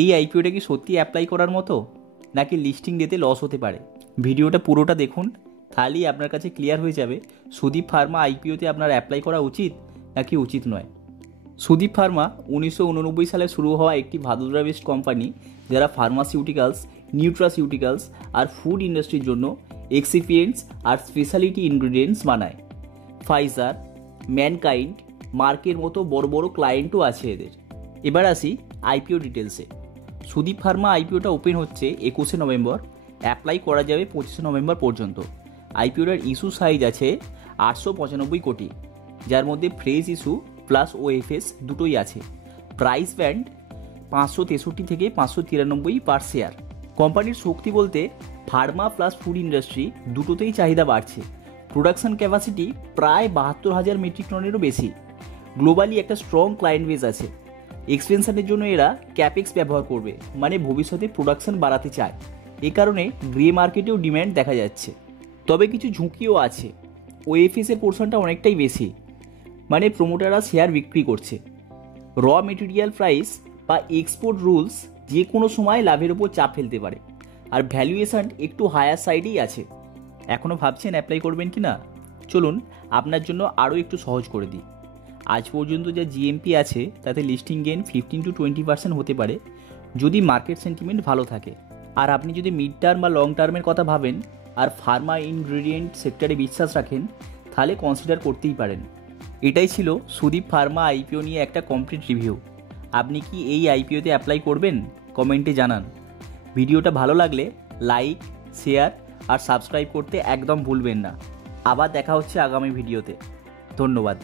এই আইপিওটা কি সত্যি অ্যাপ্লাই করার মতো, নাকি লিস্টিং ডেতে লস হতে পারে? ভিডিওটা পুরোটা দেখুন, তাহলেই আপনার কাছে ক্লিয়ার হয়ে যাবে সুদীপ ফার্মা আইপিওতে আপনার অ্যাপ্লাই করা উচিত নাকি উচিত নয়। সুদীপ ফার্মা 1989 সালে শুরু হওয়া একটি ভাদোদরা বেসড কোম্পানি, যারা ফার্মাসিউটিক্যালস, নিউট্রাসিউটিক্যালস আর ফুড ইন্ডাস্ট্রির জন্য এক্সিপিয়েন্টস আর স্পেশালিটি ইনগ্রিডিয়েন্টস বানায়। ফাইজার, ম্যানকাইন্ড, মার্কের মতো বড় বড় ক্লায়েন্টও আছে এদের। এবার আসি আইপিও ডিটেলসে। সুদীপ ফার্মা আইপিওটা ওপেন হচ্ছে 21শে নভেম্বর, অ্যাপ্লাই করা যাবে 25শে নভেম্বর পর্যন্ত। আইপিওটার ইস্যু সাইজ আছে 895 কোটি, যার মধ্যে ফ্রেশ ইস্যু প্লাস ওএফএস দুটোই আছে। প্রাইস ব্যান্ড 563 থেকে 593 পার শেয়ার। কোম্পানির শক্তি বলতে ফার্মা প্লাস ফুড ইন্ডাস্ট্রি দুটোতেই চাহিদা বাড়ছে। প্রোডাকশন ক্যাপাসিটি প্রায় 72,000 মেট্রিক টনেরও বেশি। গ্লোবালি একটা স্ট্রং ক্লায়েন্ট বেস আছে। এক্সপেনশনের জন্য এরা ক্যাপেক্স ব্যবহার করবে, মানে ভবিষ্যতে প্রোডাকশন বাড়াতে চায়। এ কারণে গ্রে মার্কেটেও ডিম্যান্ড দেখা যাচ্ছে। তবে কিছু ঝুঁকিও আছে। ওএফএসের পোর্শনটা অনেকটাই বেশি, মানে প্রমোটাররা শেয়ার বিক্রি করছে। র মেটেরিয়াল প্রাইস বা এক্সপোর্ট রুলস যে কোনো সময় লাভের ওপর চাপ ফেলতে পারে। আর ভ্যালুয়েশন একটু হায়ার সাইডেই আছে। এখনও ভাবছেন অ্যাপ্লাই করবেন কি না? চলুন আপনার জন্য আরও একটু সহজ করে দিই। আজ পর্যন্ত যা জিএমপি আছে তাতে লিস্টিং গেইন 15 to 20% হতে পারে, যদি মার্কেট সেন্টিমেন্ট ভালো থাকে। আর আপনি যদি মিড টার্ম বা লং টার্মের কথা ভাবেন আর ফার্মা ইনগ্রেডিয়েন্ট সেক্টরে বিশ্বাস রাখেন, তাহলে কনসিডার করতেই পারেন। এটাই ছিল সুদীপ ফার্মা আইপিও নিয়ে একটা কমপ্লিট রিভিউ। আপনি কি এই আইপিওতে অ্যাপ্লাই করবেন? কমেন্টে জানান। ভিডিওটা ভালো লাগলে লাইক, শেয়ার আর সাবস্ক্রাইব করতে একদম ভুলবেন না। আবার দেখা হচ্ছে আগামী ভিডিওতে। ধন্যবাদ।